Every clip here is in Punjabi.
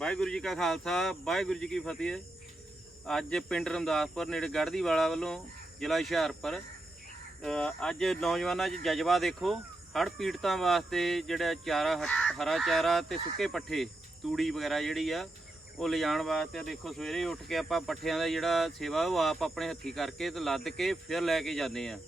ਵਾਹਿਗੁਰੂ ਜੀ ਕਾ ਖਾਲਸਾ, ਵਾਹਿਗੁਰੂ ਜੀ ਕੀ ਫਤਿਹ। ਅੱਜ ਪਿੰਡ ਰਮਦਾਸਪੁਰ ਨੇੜੇ ਗੜ੍ਹਦੀ ਵਾਲਾ ਵੱਲੋਂ ਜ਼ਿਲ੍ਹਾ ਹੁਸ਼ਿਆਰਪੁਰ ਅੱਜ ਨੌਜਵਾਨਾਂ 'ਚ ਜਜ਼ਬਾ ਦੇਖੋ, ਹੜ੍ਹ ਪੀੜਤਾਂ ਵਾਸਤੇ ਜਿਹੜਾ ਚਾਰਾ, ਹ- ਹਰਾ ਚਾਰਾ ਤੇ ਸੁੱਕੇ ਪੱਠੇ, ਤੂੜੀ ਵਗੈਰਾ ਜਿਹੜੀ ਆ, ਉਹ ਲਿਜਾਣ ਵਾਸਤੇ ਦੇਖੋ, ਸਵੇਰੇ ਉੱਠ ਕੇ ਆਪਾਂ ਪੱਠਿਆਂ ਦਾ ਜਿਹੜਾ ਸੇਵਾ, ਉਹ ਆਪ ਆਪਣੇ ਹੱਥੀ ਕਰਕੇ ਤੇ ਲੱਦ ਕੇ ਫਿਰ ਲੈ ਕੇ ਜਾਂਦੇ ਆ।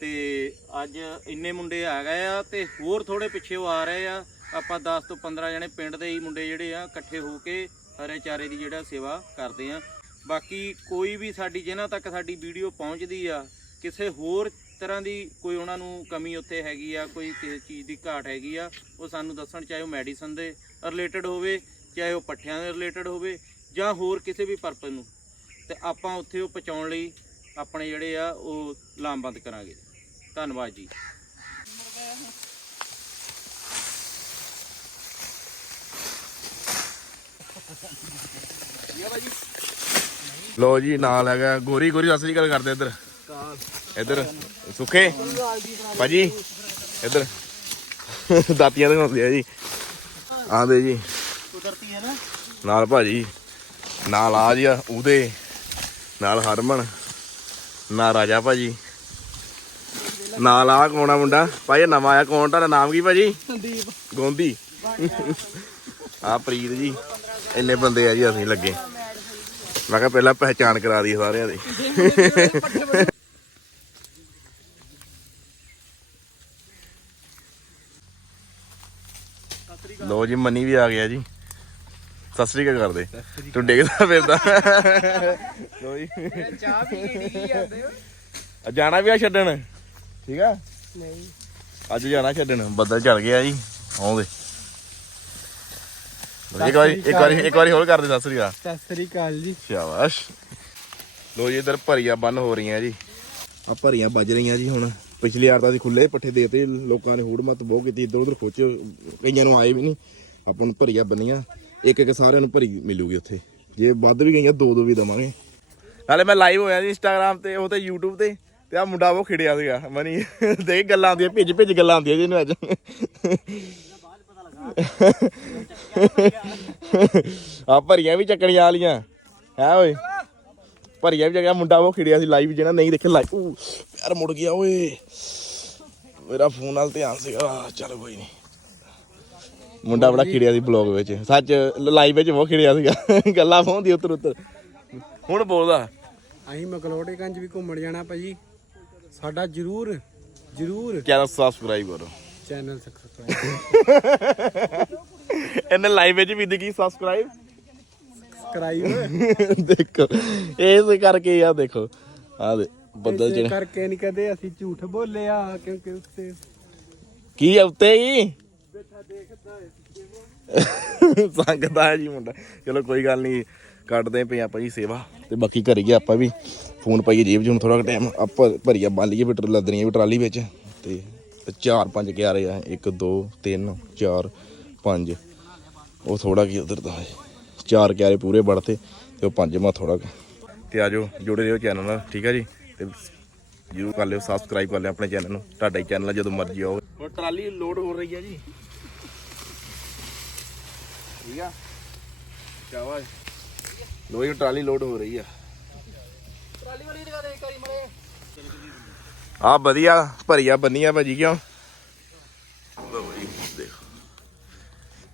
ਤੇ ਅੱਜ ਇੰਨੇ ਮੁੰਡੇ ਆ ਗਏ ਆ ਤੇ ਹੋਰ ਥੋੜੇ ਪਿੱਛੇ ਉਹ ਆ ਰਹੇ ਆ। ਆਪਾਂ 10 ਤੋਂ 15 ਜਣੇ ਪਿੰਡ ਦੇ ਹੀ ਮੁੰਡੇ ਜਿਹੜੇ ਆ, ਇਕੱਠੇ ਹੋ ਕੇ ਹਰੇ ਚਾਰੇ ਦੀ ਜਿਹੜਾ ਸੇਵਾ ਕਰਦੇ ਆ। ਬਾਕੀ ਕੋਈ ਵੀ ਸਾਡੀ, ਜਿਨ੍ਹਾਂ ਤੱਕ ਸਾਡੀ ਵੀਡੀਓ ਪਹੁੰਚਦੀ ਆ, ਕਿਸੇ ਹੋਰ ਤਰ੍ਹਾਂ ਦੀ ਕੋਈ ਉਹਨਾਂ ਨੂੰ ਕਮੀ ਉੱਥੇ ਹੈਗੀ ਆ, ਕੋਈ ਕਿਸੇ ਚੀਜ਼ ਦੀ ਘਾਟ ਹੈਗੀ ਆ, ਉਹ ਸਾਨੂੰ ਦੱਸਣ, ਚਾਹੇ ਉਹ ਮੈਡੀਸਨ ਦੇ ਰਿਲੇਟਡ ਹੋਵੇ, ਚਾਹੇ ਉਹ ਪੱਠਿਆਂ ਦੇ ਰਿਲੇਟਡ ਹੋਵੇ, ਜਾਂ ਹੋਰ ਕਿਸੇ ਵੀ ਪਰਪਸ ਨੂੰ। ਤੇ ਆਪਾਂ ਉੱਥੇ ਉਹ ਪਹੁੰਚਾਉਣ ਲਈ ਆਪਣੇ ਜਿਹੜੇ ਆ, ਉਹ ਲਾਮਬੰਦ ਕਰਾਂਗੇ। ਧੰਨਵਾਦ ਜੀ। ਲੋ ਜੀ ਨਾਲ ਹੈਗਾ ਗੋਰੀ। ਗੋਰੀ ਸਤਿ ਸ੍ਰੀ ਅਕਾਲ ਕਰਦੇ ਇੱਧਰ। ਇੱਧਰ ਸੁੱਖੇ। ਭਾਜੀ ਇੱਧਰ। ਦਾਤੀਆਂ ਦਿਖਾਉਂਦੇ ਆ ਜੀ। ਆਂਦੇ ਜੀ। ਕੁਦਰਤੀ ਹੈ ਨਾ ਨਾਲ ਭਾਜੀ ਨਾਲ ਆ ਜੀ ਉਹਦੇ ਨਾਲ ਹਰਮਨ ਨਾਲ ਰਾਜਾ ਭਾਜੀ। ਨਾਲ ਆ ਕੌਣ ਮੁੰਡਾ? ਭਾਈ ਨਵਾਂ ਆਇਆ ਕੌਣ? ਤੁਹਾਡਾ ਨਾਮ ਕੀ ਭਾਜੀ? ਸੰਦੀਪ। ਗੋਂਦੀ। ਆ ਪ੍ਰੀਤ ਜੀ। ਇੰਨੇ ਬੰਦੇ ਆ ਜੀ ਅਸੀਂ ਲੱਗੇ। ਮੈਂ ਕਿਹਾ ਪਹਿਲਾਂ ਪਹਿਚਾਣ ਕਰਾ ਦਈਏ ਸਾਰਿਆਂ ਦੀ। ਲੋ ਜੀ ਮਨੀ ਵੀ ਆ ਗਿਆ ਜੀ। ਸਤਿ ਸ੍ਰੀ ਅਕਾਲ ਕਰਦੇ। ਤੂੰ ਡਿੱਗਦਾ ਫਿਰਦਾ। ਲੋ ਜੀ। ਚਾਹ ਜਾਂਦੇ ਅੱਜ ਜਾਣਾ ਵੀ ਆ ਛੱਡਣ? ਠੀਕ ਆ? ਨਹੀਂ। ਅੱਜ ਜਾਣਾ ਛੱਡਣ। ਬੱਦਲ ਚੜ ਗਿਆ ਜੀ ਆਉਂਦੇ। ਇੱਕ ਵਾਰੀ ਇੱਕ ਵਾਰੀ ਇੱਕ ਵਾਰੀ ਹੋਰ ਕਰਦੇ ਸਤਿ ਸ੍ਰੀ ਅਕਾਲ। ਸਤਿ ਸ੍ਰੀ ਅਕਾਲ ਜੀ। ਸ਼ਾਬਾਸ਼। ਲੋ ਜੀ ਇਧਰ ਭਰੀਆਂ ਬੰਨ ਹੋ ਰਹੀਆਂ ਜੀ। ਆ ਭਰੀਆਂ ਵੱਜ ਰਹੀਆਂ ਜੀ ਹੁਣ। ਪਿਛਲੀ ਵਾਰ ਤਾਂ ਅਸੀਂ ਖੁੱਲੇ ਪੱਠੇ ਦੇਤੇ ਲੋਕਾਂ ਨੇ ਹੂੜ ਮਤ ਬਹੁਤ ਕੀਤੀ ਇਧਰ ਉਧਰ ਖੋਚ ਕਈਆਂ ਨੂੰ ਆਏ ਵੀ ਨਹੀਂ। ਆਪਾਂ ਨੂੰ ਭਰੀਆਂ ਬੰਨੀਆਂ ਇੱਕ ਇੱਕ ਸਾਰਿਆਂ ਨੂੰ ਭਰੀ ਮਿਲੂਗੀ ਉੱਥੇ। ਜੇ ਵੱਧ ਵੀ ਗਈਆਂ ਦੋ ਦੋ ਵੀ ਦਵਾਂਗੇ। ਨਾਲੇ ਮੈਂ ਲਾਈਵ ਹੋਇਆ ਜੀ ਇੰਸਟਾਗ੍ਰam ਤੇ ਉਹ ਤੇ YouTube ਤੇ ਤੇ ਆ ਮੁੰਡਾ ਉਹ ਖਿੜਿਆ ਸੀਗਾ। ਮਨੀ ਦੇਖ ਗੱਲਾਂ ਆਉਂਦੀਆਂ ਭਿੱਜ ਭਿੱਜ ਗੱਲਾਂ ਆਉਂਦੀਆਂ ਜਿਹਨੂੰ ਅੱਜ। ਆ ਭਰੀਆਂ ਵੀ ਚੱਕਣੀਆਂ ਵਾਲੀਆਂ। ਹੈ ਓਏ? ਭਰੀਆਂ ਵੀ ਜਗ੍ਹਾ ਮੁੰਡਾ ਉਹ ਖਿੜਿਆ ਸੀ ਲਾਈਵ ਜਿਹੜਾ ਨਹੀਂ ਦੇਖਿਆ ਲਾਈਵ ਪੈਰ ਮੁੜ ਗਿਆ ਓਏ। ਮੇਰਾ ਫੋਨ ਨਾਲ ਧਿਆਨ ਸੀਗਾ। ਚੱਲ ਕੋਈ ਨਹੀਂ ਮੁੰਡਾ ਬੜਾ ਖਿੜਿਆ ਸੀ ਬਲੌਗ ਵਿੱਚ। ਸੱਚ ਲਾਈਵ ਵਿੱਚ ਉਹ ਖਿੜਿਆ ਸੀਗਾ। ਗੱਲਾਂ ਫੋਂਦੀ ਉੱਤਰ ਉੱਤਰ। ਹੁਣ ਬੋਲਦਾ। ਅਸੀਂ ਮਕਲੋੜੇਗੰਜ ਵੀ ਘੁੰਮਣ ਜਾਣਾ ਭਾਜੀ। ਸਾਡਾ ਜਰੂਰ ਜਰੂਰ। ਚੈਨਲ ਸਬਸਕ੍ਰਾਈਬ ਕਰੋ। ਚੈਨਲ ਸਬਸਕ੍ਰਾਈਬ ਇਹਨੇ ਲਾਈਵ ਵਿੱਚ ਵੀ ਦੇਖੀ ਸਬਸਕ੍ਰਾਈਬ ਕਰਾਈਓ ਦੇਖੋ ਇਸ ਕਰਕੇ ਆ ਦੇਖੋ। ਆ ਦੇ ਬੱਦਲ ਇਸੇ ਜਿਹੜੇ ਕਰਕੇ ਨਹੀਂ ਕਦੇ ਅਸੀਂ ਝੂਠ ਬੋਲਿਆ ਕਿਉਂਕਿ ਉੱਤੇ ਕੀ ਆ ਉੱਤੇ ਹੀ? ਸੰਗਦਾ ਹੈ ਜੀ ਮੁੰਡਾ। ਚਲੋ ਕੋਈ ਗੱਲ ਨਹੀਂ ਕੱਢਦੇ ਪਏ ਆਪਾਂ ਜੀ ਸੇਵਾ। ਤੇ ਬਾਕੀ ਘਰੇ ਗਿਆ ਆਪਾਂ ਵੀ। ਫੋਨ ਪਾਈਏ ਜੇਬ 'ਚ ਹੁਣ ਥੋੜਾ ਟਾਈਮ ਆਪਾਂ ਭਰੀਆ ਬੰਨ ਲਈਏ ਬਿਟਰ ਲੱਦਣੀਆਂ ਵੀ ਟਰਾਲੀ ਵਿੱਚ। ਤੇ ਚਾਰ ਪੰਜ ਕਿਆਰੇ ਆ। 1 2 3 4 5 ਉਹ ਥੋੜਾ ਕੀ ਉਧਰ ਦਾ ਹੈ। ਚਾਰ ਕਿਆਰੇ ਪੂਰੇ ਵੜਤੇ ਤੇ ਉਹ ਪੰਜਵਾਂ ਥੋੜਾ ਤੇ ਆਜੋ ਜੁੜੇ ਰਹੋ ਚੈਨਲ ਨਾਲ ਠੀਕ ਆ ਜੀ? ਤੇ ਜਰੂਰ ਕਰ ਲਿਓ ਸਬਸਕ੍ਰਾਈਬ ਕਰ ਲਿਓ ਆਪਣੇ ਚੈਨਲ ਨੂੰ। ਤੁਹਾਡਾ ਹੀ ਚੈਨਲ ਆ ਜਦੋਂ ਮਰਜ਼ੀ ਆਓ। ਹੁਣ ਟਰਾਲੀ ਲੋਡ ਹੋ ਰਹੀ ਹੈ ਜੀ। ਠੀਕ ਆ? ਸ਼ਾਬਾਸ਼। ਲੋਈ ਟਰਾਲੀ ਲੋਡ ਹੋ ਰਹੀ ਆ। ਟਰਾਲੀ ਵਾਲੀ ਦਿਖਾ ਦੇ ਕਰੀ ਮਲੇ ਆ ਵਧੀਆ ਭਰੀਆ ਬੰਨੀਆਂ ਭਾਜੀ ਕਿਉਂ? ਲਓ ਜੀ, ਦੇਖੋ।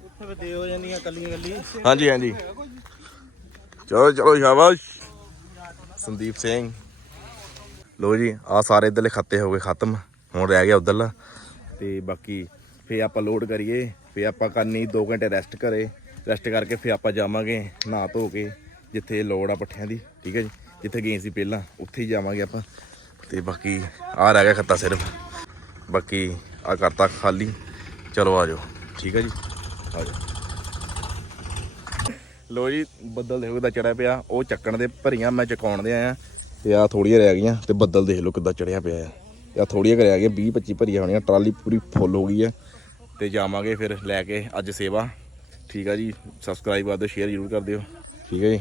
ਉੱਥੇ ਵੀ ਦੇ ਹੋ ਜਾਂਦੀਆਂ ਕੱਲੀਆਂ ਕੱਲੀ ਹਾਂਜੀ ਹਾਂਜੀ। ਚਲੋ ਚਲੋ ਸ਼ਾਬਾਸ਼। ਸੰਦੀਪ ਸਿੰਘ। ਲੋ ਜੀ ਆ ਸਾਰੇ ਇਧਰਲੇ ਖਾਤੇ ਹੋ ਗਏ ਖਤਮ। ਹੁਣ ਰਹਿ ਗਿਆ ਉਧਰਲਾ। ਤੇ ਬਾਕੀ ਫੇ ਆਪਾਂ ਲੋਡ ਕਰੀਏ। ਫੇ ਆਪਾਂ ਕਰਨੀ 2 ਘੰਟੇ ਰੈਸਟ ਕਰੇ ਰੈਸਟ ਕਰਕੇ ਫੇ ਆਪਾਂ ਜਾਵਾਂਗੇ ਨਹਾ ਧੋ ਕੇ ਜਿੱਥੇ ਲੋੜ ਆ ਪੱਠਿਆਂ ਦੀ। ਠੀਕ ਹੈ ਜੀ ਜਿੱਥੇ ਗਏ ਸੀ ਪਹਿਲਾਂ ਉੱਥੇ ਹੀ ਜਾਵਾਂਗੇ ਆਪਾਂ। ਤੇ ਬਾਕੀ ਆ ਰਹਿ ਗਿਆ ਖੱਤਾ ਸਿਰਫ। ਬਾਕੀ ਆ ਕਰਤਾ ਖਾਲੀ। ਚਲੋ ਆ ਜਾਓ। ਠੀਕ ਹੈ ਜੀ? ਆ ਜਾਓ। ਲੋ ਜੀ, ਬੱਦਲ ਦੇਖੋ ਕਿੱਦਾਂ ਚੜਿਆ ਪਿਆ। ਉਹ ਚੱਕਣ ਦੇ ਭਰੀਆਂ ਮੈਂ ਚਕਾਉਣ ਦੇ ਆਇਆ। ਤੇ ਆ ਥੋੜੀਆਂ ਰਹਿ ਗਈਆਂ ਤੇ ਬੱਦਲ ਦੇਖ ਲਓ ਕਿੱਦਾਂ ਚੜਿਆ ਪਿਆ ਆ। ਤੇ ਆ ਥੋੜੀਆਂ ਰਹਿ ਗਈਆਂ 20 25 ਭਰੀਆਂ ਹੋਣੀਆਂ। ਟਰਾਲੀ ਪੂਰੀ ਫੁੱਲ ਹੋ ਗਈ ਹੈ ਤੇ ਜਾਵਾਂਗੇ ਫਿਰ ਲੈ ਕੇ ਅੱਜ ਸੇਵਾ। ਠੀਕ ਆ ਜੀ? ਸਬਸਕ੍ਰਾਈਬ ਕਰ ਦਿਓ ਸ਼ੇਅਰ ਜ਼ਰੂਰ ਕਰ ਦਿਓ। ਠੀਕ ਹੈ ਜੀ?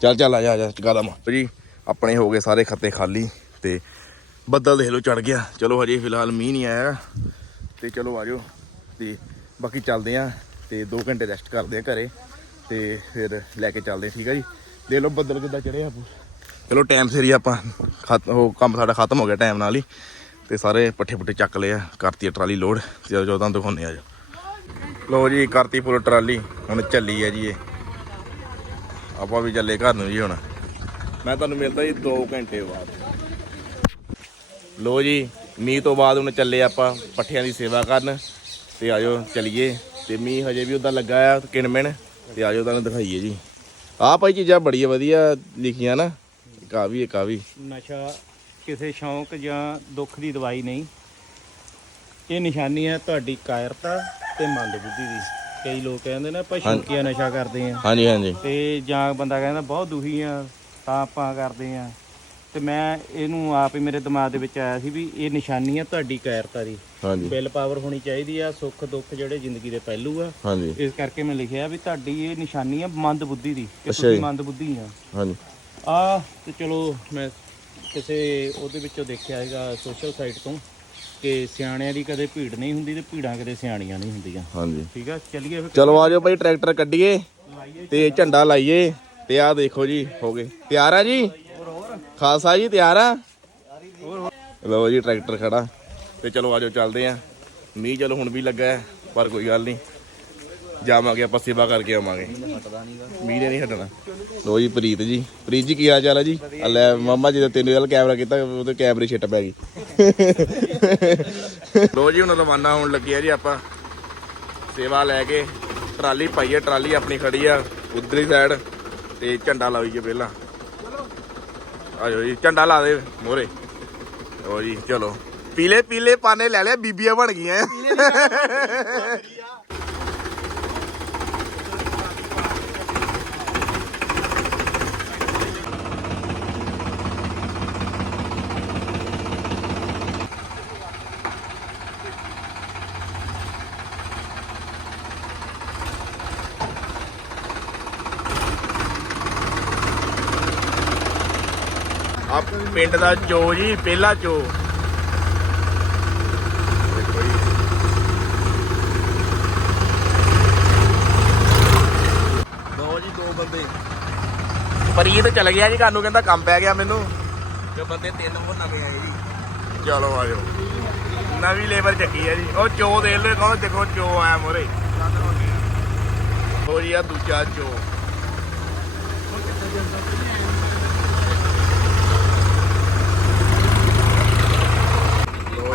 ਚੱਲ ਚੱਲ, ਆ ਜਾ ਆ ਜਾ ਚਕਾ ਦਮਾ ਜੀ, ਆਪਣੇ ਹੋ ਗਏ ਸਾਰੇ ਖੱਤੇ ਖਾਲੀ। ਤੇ ਬੱਦਲ ਦੇਖ ਲਓ ਚੜ ਗਿਆ। ਚਲੋ ਹਜੇ ਫਿਲਹਾਲ ਮੀਂਹ ਨਹੀਂ ਆਇਆ ਤੇ ਚਲੋ ਆਜੋ ਤੇ ਬਾਕੀ ਚੱਲਦੇ ਆ ਤੇ 2 ਘੰਟੇ ਰੈਸਟ ਕਰਦੇ ਆ ਘਰੇ ਤੇ ਫਿਰ ਲੈ ਕੇ ਚੱਲਦੇ ਠੀਕ ਆ ਜੀ? ਦੇਖ ਲਓ ਬੱਦਲ ਕਿੱਦਾਂ ਚੜਿਆ ਪੂਰਾ ਚਲੋ ਟਾਈਮ ਸਿਰ ਹੀ ਆਪਾਂ ਖਤ ਉਹ ਕੰਮ ਸਾਡਾ ਖਤਮ ਹੋ ਗਿਆ ਟਾਈਮ ਨਾਲ ਹੀ ਤੇ ਸਾਰੇ ਪੱਠੇ ਪੁੱਠੇ ਚੱਕ ਲਏ ਆ, ਕਰਤੀ ਟਰਾਲੀ ਲੋਡ ਤੇ ਜਦੋਂ ਤੁਹਾਨੂੰ ਦਿਖਾਉਂਦੇ ਆ ਜੋ ਲੋ ਜੀ, ਕਰਤੀ ਪੂਰੀ ਟਰਾਲੀ, ਹੁਣ ਚੱਲੀ ਆ ਜੀ ਇਹ। ਆਪਾਂ ਵੀ ਚੱਲੇ ਘਰ ਨੂੰ ਜੀ ਹੁਣ। ਮੈਂ ਤੁਹਾਨੂੰ ਮਿਲਦਾ ਜੀ 2 ਘੰਟੇ ਬਾਅਦ। ਲੋ ਜੀ ਮੀਂਹ ਤੋਂ ਬਾਅਦ ਹੁਣ ਚੱਲੇ ਆਪਾਂ ਪੱਠਿਆਂ ਦੀ ਸੇਵਾ ਕਰਨ ਤੇ ਆਜੋ ਚਲੀਏ। ਤੇ ਮੀਂਹ ਹਜੇ ਵੀ ਉਦਾਂ ਲੱਗਾ ਆ ਕਿਣਮਿਣ ਤੇ ਆਜੋ ਤੁਹਾਨੂੰ ਦਿਖਾਈਏ ਜੀ। ਆਹ ਭਾਈ ਚੀਜ਼ਾਂ ਬੜੀਆਂ ਵਧੀਆ ਲਿਖੀਆਂ ਨਾ ਇੱਕ ਆ ਵੀ ਇੱਕ ਆ ਵੀ। ਨਸ਼ਾ ਕਿਸੇ ਸ਼ੌਂਕ ਜਾਂ ਦੁੱਖ ਦੀ ਦਵਾਈ ਨਹੀਂ। ਇਹ ਨਿਸ਼ਾਨੀ ਹੈ ਤੁਹਾਡੀ ਕਾਇਰਤਾ ਤੇ ਮੰਦਬੁੱਧੀ ਦੀ। ਕਈ ਲੋਕ ਕਹਿੰਦੇ ਨੇ ਆਪਾਂ ਸ਼ੌਂਕੀਆ ਨਸ਼ਾ ਕਰਦੇ ਆ ਹਾਂਜੀ ਹਾਂਜੀ। ਤੇ ਜਾਂ ਬੰਦਾ ਕਹਿੰਦਾ ਬਹੁਤ ਦੁਖੀ ਆ ਤਾਂ ਆਪਾਂ ਕਰਦੇ ਆ ਤੇ ਮੈਂ ਇਹਨੂੰ ਆਪ ਹੀ ਮੇਰੇ ਦਿਮਾਗ ਦੇ ਵਿੱਚ ਆਇਆ ਸੀ ਵੀ ਇਹ ਨਿਸ਼ਾਨੀ ਆ ਤੁਹਾਡੀ ਕਾਇਰਤਾ ਦੀ। ਹਾਂਜੀ। ਬਿਲ ਪਾਵਰ ਹੋਣੀ ਚਾਹੀਦੀ ਆ ਸੁੱਖ ਦੁੱਖ ਜਿਹੜੇ ਜ਼ਿੰਦਗੀ ਦੇ ਪਹਿਲੂ ਆ। ਹਾਂਜੀ। ਇਸ ਕਰਕੇ ਮੈਂ ਲਿਖਿਆ ਵੀ ਤੁਹਾਡੀ ਇਹ ਨਿਸ਼ਾਨੀ ਆ ਮੰਦ ਬੁੱਧੀ ਦੀ ਕਿ ਤੁਸੀਂ। ਮੰਦ ਬੁੱਧੀ ਆ। ਹਾਂਜੀ। ਆ ਤੇ ਚਲੋ ਮੈਂ ਕਿਸੇ ਉਹਦੇ ਵਿੱਚੋਂ ਦੇਖਿਆ ਹੈਗਾ ਸੋਸ਼ਲ ਸਾਈਟ ਤੋਂ ਕਿ ਸਿਆਣਿਆਂ ਦੀ ਕਦੇ ਭੀੜ ਨਹੀਂ ਹੁੰਦੀ ਤੇ ਭੀੜਾਂ ਕਦੇ ਸਿਆਣੀਆਂ ਨਹੀਂ ਹੁੰਦੀਆਂ। ਹਾਂਜੀ। ਠੀਕ ਆ? ਚਲਿਏ ਫਿਰ। ਚਲੋ ਆਜੋ ਭਾਈ ਟਰੈਕਟਰ ਕੱਢੀਏ ਤੇ ਝੰਡਾ ਲਾਈਏ ਤੇ ਆਹ ਦੇਖੋ ਜੀ ਹੋ ਗਏ। ਤਿਆਰ ਆ ਜੀ? ਖਾਲਸਾ ਜੀ, ਤਿਆਰ ਆ? ਲਓ ਜੀ, ਟਰੈਕਟਰ ਖੜਾ। ਤੇ ਚਲੋ ਆਜੋ ਚੱਲਦੇ ਆ। ਮੀਂਹ ਚਲੋ ਹੁਣ ਵੀ ਲੱਗਾ ਪਰ ਕੋਈ ਗੱਲ ਨਹੀਂ। ਜਾਵਾਂਗੇ, ਆਪਾਂ ਸੇਵਾ ਕਰਕੇ ਆਵਾਂਗੇ। ਮੀਂਹ ਨੇ ਨਹੀਂ ਹਟਣਾ। ਲੋ ਜੀ, ਪ੍ਰੀਤ ਜੀ। ਪ੍ਰੀਤ ਜੀ, ਕੀ ਹਾਲ ਚਾਲ ਹੈ ਜੀ? ਆ ਲੈ, ਮਾਮਾ ਜੀ ਦਾ ਤੈਨੂੰ ਵਾਲਾ ਕੈਮਰਾ ਕੀਤਾ, ਉਹਦੇ ਕੈਮਰੇ ਛਿੱਟ ਪੈ ਗਈ ਲੋ ਜੀ, ਹੁਣ ਰਵਾਨਾ ਹੋਣ ਲੱਗੇ ਆ ਜੀ ਆਪਾਂ। ਸੇਵਾ ਲੈ ਕੇ, ਟਰਾਲੀ ਪਾਈਏ ਟਰਾਲੀ ਆਪਣੀ ਖੜੀ ਆ, ਉਧਰਲੀ ਸਾਈਡ ਤੇ ਝੰਡਾ ਲਾਈਏ ਪਹਿਲਾਂ। ਆਜੋ ਜੀ, ਝੰਡਾ ਲਾ ਦੇ ਮੋਰੇ ਓ ਜੀ, ਚਲੋ। ਪੀਲੇ ਪੀਲੇ ਪਾਨੇ ਲੈ ਲਿਆ ਬੀਬੀਆਂ ਬਣ ਗਈਆਂ। ਪਿੰਡ ਦਾ ਚੋ ਜੀ ਪਹਿਲਾ ਚੋ। ਦੋ ਜੀ ਦੋ ਬੰਦੇ। ਪ੍ਰੀਤ ਚਲ ਗਿਆ ਜੀ ਕਾਨੂੰ ਕਹਿੰਦਾ ਕੰਮ ਪੈ ਗਿਆ ਮੈਨੂੰ। ਤੇ ਬੰਦੇ ਤਿੰਨ ਹੋਰ ਨਵੇਂ ਆਏ ਜੀ। ਚਲੋ ਆਜੋ ਨਵੀਂ ਲੇਬਰ ਚੱਕੀ ਹੈ ਜੀ। ਉਹ ਚੋ ਦੇ ਲੈ ਕਹੋ ਦੇਖੋ ਚੋ ਆਇਆ ਮੋਰੇ। ਹੋ ਜੀ ਆ ਦੂਜਾ ਚੋ।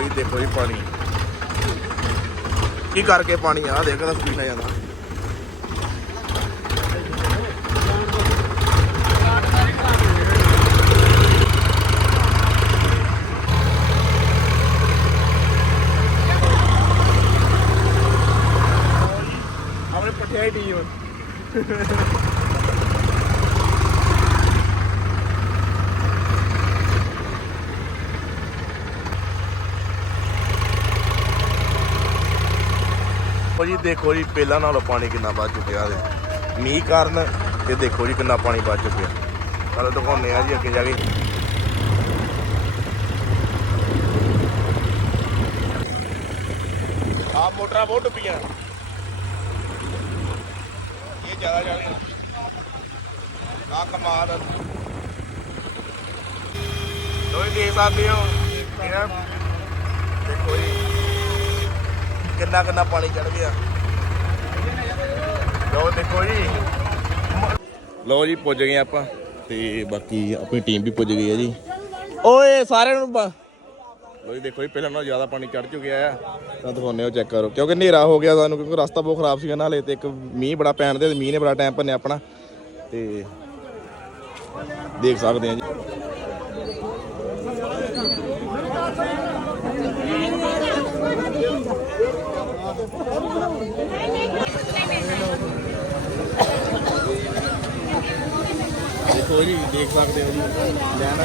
ਦੇਖੋ ਜੀ ਪਾਣੀ। ਕੀ ਕਰਕੇ ਪਾਣੀ ਆ? ਦੇਖਦਾ ਦਾ ਆ ਜਾਂਦਾ ਆਪਣੇ ਪੱਠੇ ਦੀ ਟੀਮ ਉਹ ਜੀ ਦੇਖੋ ਜੀ, ਪਹਿਲਾਂ ਨਾਲੋਂ ਪਾਣੀ ਕਿੰਨਾ ਵੱਧ ਚੁੱਕਿਆ ਦੇ ਮੀਂਹ ਕਾਰਨ ਤੇ ਦੇਖੋ ਜੀ ਕਿੰਨਾ ਪਾਣੀ ਵੱਧ ਚੁੱਕਿਆ। ਕੱਲ ਦਿਖਾਉਂਦੇ ਆ ਜੀ ਅੱਗੇ ਜਾ ਕੇ। ਆ ਮੋਟਰਾਂ ਬਹੁਤ ਡੁੱਬੀਆਂ। ਇਹ ਜ਼ਿਆਦਾ ਜਾ ਆ ਕਮਾਲ ਆ। ਤੁਸੀਂ ਸਕਦੇ ਹੋ ਦੇਖੋ ਜੀ ਕਿੰਨਾ ਕਿੰਨਾ ਪਾਣੀ ਚੜ ਗਿਆ। ਲਓ ਦੇਖੋ ਜੀ। ਲਓ ਜੀ, ਪੁੱਜ ਗਏ ਆਪਾਂ। ਤੇ ਬਾਕੀ ਆਪਣੀ ਟੀਮ ਵੀ ਪੁੱਜ ਗਈ ਹੈ ਜੀ। ਓਏ, ਸਾਰਿਆਂ ਨੂੰ ਬ- ਜੀ, ਦੇਖੋ ਜੀ, ਪਹਿਲਾਂ ਨਾਲੋਂ ਜ਼ਿਆਦਾ ਪਾਣੀ ਚੜ ਚੁੱਕਿਆ ਆ ਤਾਂ ਦਿਖਾਉਂਦੇ ਹੋ ਚੈੱਕ ਕਰੋ। ਕਿਉਂਕਿ ਹਨੇਰਾ ਹੋ ਗਿਆ ਸਾਨੂੰ, ਕਿਉਂਕਿ ਰਸਤਾ ਬਹੁਤ ਖਰਾਬ ਸੀਗਾ ਨਾਲੇ ਤੇ ਇੱਕ ਮੀਂਹ ਬੜਾ ਪੈਣ ਦੇ ਮੀਂਹ ਨੇ ਬੜਾ ਟਾਈਮ ਭੰਨਿਆ ਆਪਣਾ। ਤੇ ਦੇਖ ਸਕਦੇ ਆ ਜੀ। ਦੇਖੋ ਜੀ, ਦੇਖ ਸਕਦੇ ਹੋ ਜੀ, ਲੈਣ।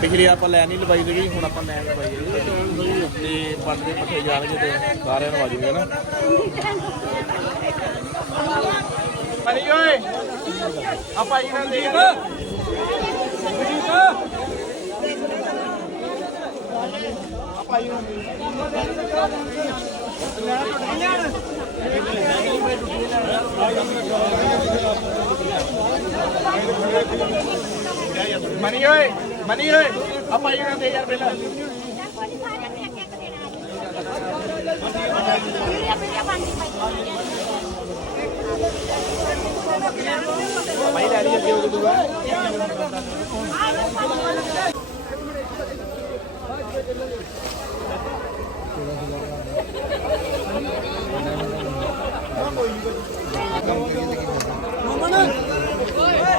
ਪਿਛਲੀ ਆਪਾਂ ਲੈਣ ਨਹੀਂ ਲਵਾਈ ਸੀਗੀ, ਹੁਣ ਆਪਾਂ ਲੈਣ ਲਵਾਈ ਹੈ ਜੀ। ਤੇ ਪੰਡ ਦੇ ਪੱਠੇ ਜਾਣਗੇ ਤੇ ਸਾਰਿਆਂ ਨੂੰ। ਆ ਜੂਗੇ ਨਾ ਪਣੀ ਓਏ ਆਪਾਂ ਇਹਨਾਂ ਦੇਖ। ਆਪਾਂ ਇਹਨਾਂ ਮਨੀ ਓਏ ਮਨੀ ਓਏ ਆਪਾਂ ਇਹਨਾਂ ਦੇ ਯਾਰ ਪਹਿਲਾਂ ਭਾਈ ਲੈ ਲਈ ਅੱਗੇ ਉਹ ਦੂਗਾ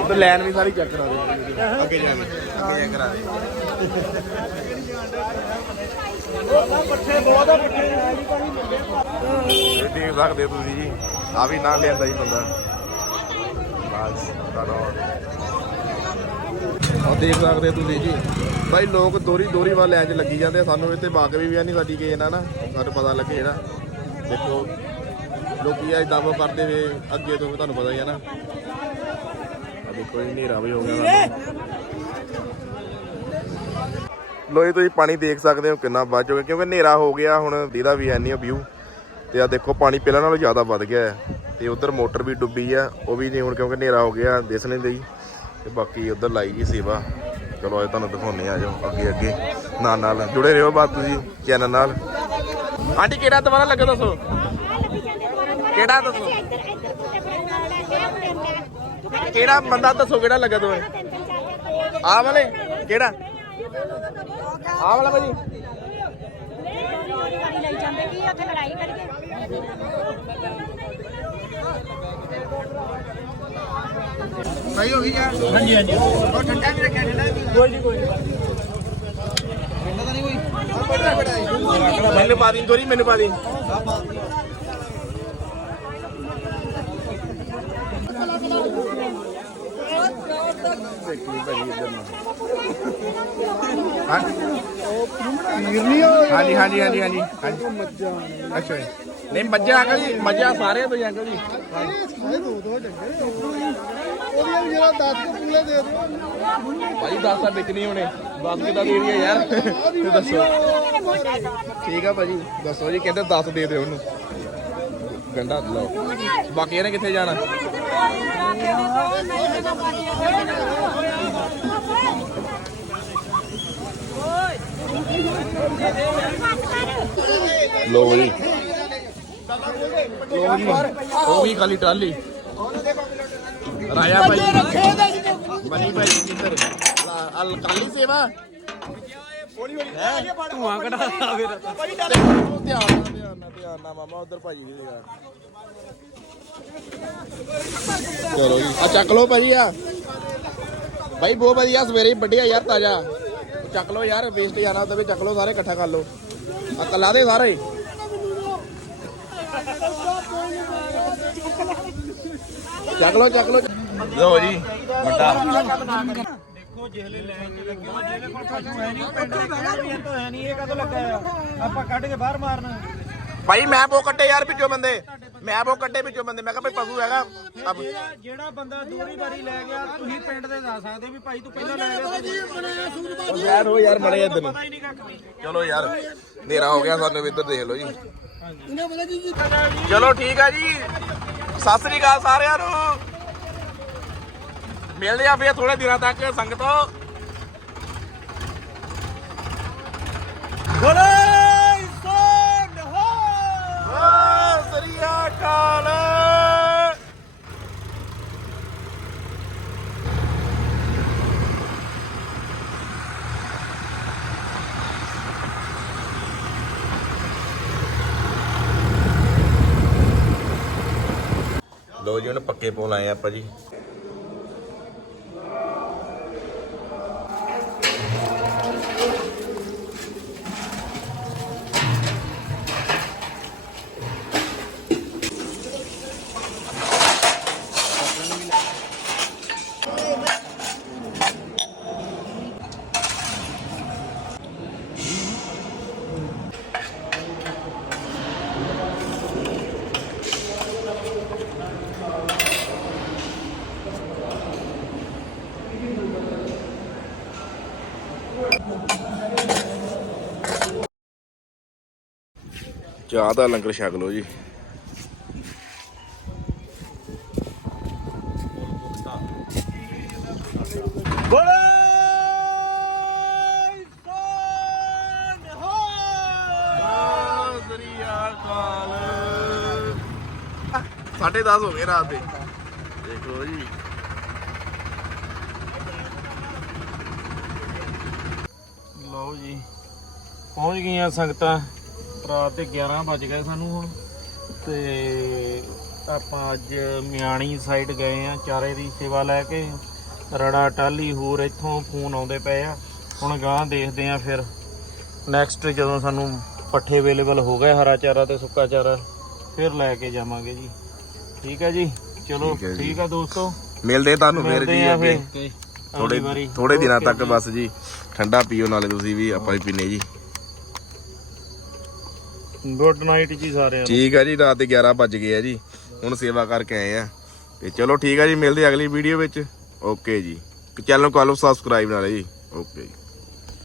ਤੇ ਲਾਈਨ ਵੀ ਸਾਰੀ ਚੈੱਕ ਕਰਾ ਦੇ। ਅੱਗੇ ਜਾ ਅੱਗੇ ਜਾ ਕਰਾ ਦੇ। ਇਹ ਦੇਖ ਸਕਦੇ ਤੁਸੀਂ ਜੀ। ਆ ਵੀ ਨਾ ਲਿਆਂਦਾ ਜੀ ਬੰਦਾ। ਬਸ ਤੁਹਾਡਾ ਦੇਖ ਸਕਦੇ ਹੋ ਤੁਸੀਂ ਜੀ। ਭਾਈ ਲੋਕ ਦੋਰੀ ਦੋਰੀ ਵੱਲ ਲੈਣ ਚ ਲੱਗੀ ਜਾਂਦੇ ਆ। ਸਾਨੂੰ ਇੱਥੇ ਬਾਗ ਵੀ ਆ ਨਹੀਂ ਸਾਡੀ ਕਿਸੇ ਨਾਲ ਨਾ। ਸਾਨੂੰ ਪਤਾ ਲੱਗੇ ਨਾ। ਦੇਖੋ। ਲੋਕੀ ਅੱਜ ਦਾਵਾ ਕਰਦੇ ਵੇ ਅੱਗੇ ਤੋਂ ਤੁਹਾਨੂੰ ਪਤਾ ਹੀ ਆ ਨਾ। ਦੇਖੋ ਇਹ ਹਨੇਰਾ ਵੀ ਹੋ ਗਿਆ। ਲੋਈ ਤੁਸੀਂ ਪਾਣੀ ਦੇਖ ਸਕਦੇ ਹੋ ਕਿੰਨਾ ਵੱਧ ਚੁੱਕਾ ਕਿਉਂਕਿ ਹਨੇਰਾ ਹੋ ਗਿਆ ਹੁਣ ਦੀਦਾ ਵੀ ਹੈ ਨਹੀਂ ਵਿਊ ਤੇ ਆ ਦੇਖੋ ਪਾਣੀ ਪਹਿਲਾਂ ਨਾਲੋਂ ਜ਼ਿਆਦਾ ਵੱਧ ਗਿਆ ਹੈ। ਤੇ ਉਧਰ ਮੋਟਰ ਵੀ ਡੁੱਬੀ ਆ ਉਹ ਵੀ ਨਹੀਂ ਹੁਣ ਕਿਉਂਕਿ ਹਨੇਰਾ ਹੋ ਗਿਆ ਦਿਸ ਨਹੀਂ ਰਹੀ। ਤੇ ਬਾਕੀ ਉਧਰ ਲਾਈ ਜੀ ਸੇਵਾ। ਚਲੋ ਅੱਜ ਤੁਹਾਨੂੰ ਦਿਖਾਉਣੇ ਆ ਜਾਓ ਅੱਗੇ ਅੱਗੇ ਨਾਲ ਨਾਲ। ਜੁੜੇ ਰਹੋ ਬਾਤ ਤੁਸੀਂ ਚੈਨਲ ਨਾਲ। ਆਂਟੀ ਕਿਹੜਾ ਦੁਬਾਰਾ ਲੱਗਾ ਦੱਸੋ? ਕਿਹੜਾ ਦੱਸੋ? ਕਿਹੜਾ ਬੰਦਾ ਦੱਸੋ ਕਿਹੜਾ ਲੱਗਾ ਤੁਹਾਨੂੰ? ਆਹ ਵਾਲੇ? ਕਿਹੜਾ? ਆਹ ਵਾਲਾ ਭਾਜੀ ਲਈ ਜਾਂਦੇ ਕੀ ਉੱਥੇ ਲੜਾਈ ਕਰਕੇ ਸਹੀ ਹੋ ਗਈ ਯਾਰ। ਮੈਨੂੰ ਪਾ ਦੀ ਦੋਰੀ ਮੈਨੂੰ ਪਾ ਦੀ ਹਾਂਜੀ ਹਾਂਜੀ ਹਾਂਜੀ ਹਾਂਜੀ ਹਾਂਜੀ। ਅੱਛਾ ਜੀ। ਨਹੀਂ, ਮੱਝਾਂ ਅੰਕਲ ਜੀ, ਮੱਝਾਂ ਸਾਰੇ ਤੋਂ ਹੀ ਅੰਕਲ ਜੀ। ਭਾਈ 10 ਤਾਂ ਵਿਕਣੀ ਹੋਣੇ। 10 ਕਿੱਦਾਂ ਦੇ ਰਹੀ ਯਾਰ? ਤੂੰ ਦੱਸੋ। ਠੀਕ ਆ ਭਾਜੀ, ਦੱਸੋ ਜੀ, ਕਹਿੰਦੇ 10 ਦੇ ਦਿਓ ਉਹਨੂੰ। ਗੰਡਾ ਲਓ। ਬਾਕੀ ਇਹਨੇ ਕਿੱਥੇ ਜਾਣਾ? ਲੋ ਜੀ ਲੋ ਜੀ ਉਹ ਵੀ ਖਾਲੀ ਟਰਾਲੀ ਰਾਇਆ ਭਾਈ ਮਨੀ ਭਾਈ ਕਿੱਧਰ ਅਲ ਕਾਲੀ ਸੇਵਾ ਧੂਆਂ ਕਢਾਦਾ ਫਿਰ ਧਿਆਨ ਨਾਲ ਧਿਆਨ ਨਾਲ ਧਿਆਨ ਨਾਲ ਮਾਮਾ ਉਧਰ ਭਾਜੀ ਦੀ ਜਗ੍ਹਾ ਚਲੋ ਜੀ ਆ ਚੱਕ ਲਓ ਭਾਜੀ ਆ ਭਾਈ ਬਹੁਤ ਵਧੀਆ ਸਵੇਰੇ ਹੀ ਵੱਡਿਆ ਯਾਰ ਤਾਜ਼ਾ ਚੱਕ ਲਓ ਯਾਰ ਵੇਸਟ ਜਾਣਾ ਉਹਦੇ ਵਿੱਚ ਚੱਕ ਲਓ ਸਾਰੇ ਇਕੱਠਾ ਕਰ ਲਓ। ਆ ਕੱਲਾ ਦੇ ਸਾਰੇ? ਚੱਕ ਲਓ ਚੱਕ ਲਓ। ਲਓ ਜੀ ਵੱਡਾ। ਦੇਖੋ ਜਿਹਲੇ ਲਾਈਨ 'ਚ ਲੱਗੇ ਹੋ ਜਿਹਲੇ ਕੋਲ ਪਸ਼ੂ ਹੈ ਨਹੀਂ ਪਿੰਡ ਦੇ ਕਹਿਣਾ ਵੀ ਇਹ ਤਾਂ ਹੈ ਨਹੀਂ ਇਹ ਕਦੋਂ ਲੱਗਾ ਆ? ਆਪਾਂ ਕੱਢ ਕੇ ਬਾਹਰ ਮਾਰਨਾ। ਭਾਈ ਮੈਂ ਬੋ ਕੱਟੇ ਯਾਰ ਵਿੱਚੋਂ ਬੰਦੇ। ਮੈਂ ਬੋ ਕੱਟੇ ਵਿੱਚੋਂ ਬੰਦੇ। ਮੈਂ ਕਿਹਾ ਭਾਈ ਪਸ਼ੂ ਹੈਗਾ। ਅਬ ਜਿਹੜਾ ਬੰਦਾ ਦੂਰੀ ਵਾਰੀ ਲੈ ਗਿਆ ਤੁਸੀਂ ਪਿੰਡ ਦੇ ਦੱਸ ਸਕਦੇ ਵੀ ਭਾਈ ਤੂੰ ਪਹਿਲਾਂ ਲੈ ਗਿਆ ਉਹ ਯਾਰ ਹੋ ਯਾਰ ਮੜੇ ਇੱਧਰ ਨੂੰ। ਪਤਾ ਹੀ ਨਹੀਂ ਕੱਖ ਵੀ ਚਲੋ ਯਾਰ ਹਨੇਰਾ ਹੋ ਗਿਆ ਸਾਨੂੰ ਵੀ ਇੱਧਰ ਦੇਖ ਲਓ ਜੀ। ਚਲੋ ਠੀਕ ਆ ਜੀ। ਸਤਿ ਸ੍ਰੀ ਅਕਾਲ ਸਾਰਿਆਂ ਨੂੰ। ਮਿਲਦੇ ਆ ਫੇਰ ਥੋੜੇ ਦਿਨਾਂ ਤੱਕ ਸੰਗਤੋ। ਬੋਲੇ ਸੋਨ ਹੋ। ਸ੍ਰੀ ਲੋ ਜੀ ਉਹਨੇ ਪੱਕੇ ਪੋਲ ਆਏ ਆਪਾਂ ਜੀ। ਚਾਹ ਦਾ ਲੰਗਰ ਛਕ ਲਓ ਜੀ। ਸਾਢੇ 10 ਹੋ ਗਏ ਰਾਤ ਦੇ। ਦੇਖੋ ਜੀ। ਲਓ ਜੀ ਪਹੁੰਚ ਗਈਆਂ ਸੰਗਤਾਂ। ਰਾਤ ਦੇ 11 ਵੱਜ ਗਏ ਸਾਨੂੰ ਹੁਣ। ਤੇ ਆਪਾਂ ਅੱਜ ਮਿਆਣੀ ਸਾਈਡ ਗਏ ਆ ਚਾਰੇ ਦੀ ਸੇਵਾ ਲੈ ਕੇ। ਰੜਾ ਟਾਲੀ ਹੋਰ ਇੱਥੋਂ ਫੋਨ ਆਉਂਦੇ ਪਏ ਆ। ਹੁਣ ਗਾਂ ਦੇਖਦੇ ਆ ਫਿਰ। ਨੈਕਸਟ ਜਦੋਂ ਸਾਨੂੰ ਪੱਠੇ ਅਵੇਲੇਬਲ ਹੋ ਗਏ ਹਰਾ ਚਾਰਾ ਤੇ ਸੁੱਕਾ ਚਾਰਾ ਫਿਰ ਲੈ ਕੇ ਜਾਵਾਂਗੇ ਜੀ। ਠੀਕ ਹੈ ਜੀ? ਚਲੋ ਠੀਕ ਹੈ ਦੋਸਤੋ। ਮਿਲਦੇ ਤੁਹਾਨੂੰ ਫਿਰ ਜੀ ਅੱਗੇ। ਥੋੜੇ। ਥੋੜੇ ਦਿਨਾਂ ਤੱਕ। ਬਸ ਜੀ। ਠੰਡਾ ਪੀਓ ਨਾਲੇ ਤੁਸੀਂ ਵੀ ਆਪਾਂ ਵੀ ਪੀਨੇ ਜੀ। ਗੁੱਡ ਨਾਈਟ ਜੀ ਸਾਰਿਆਂ ਨੂੰ। ਠੀਕ ਆ ਜੀ, ਰਾਤ ਦੇ 11 ਵੱਜ ਗਏ ਆ ਜੀ। ਹੁਣ ਸੇਵਾ ਕਰਕੇ ਆਏ ਆ। ਤੇ ਚਲੋ ਠੀਕ ਆ ਜੀ, ਮਿਲਦੇ ਆ ਅਗਲੀ ਵੀਡੀਓ ਵਿੱਚ। ਓਕੇ ਜੀ। ਚੈਨਲ ਨੂੰ ਕਰ ਲਓ ਸਬਸਕ੍ਰਾਈਬ ਨਾਲੇ ਜੀ। ਓਕੇ ਜੀ।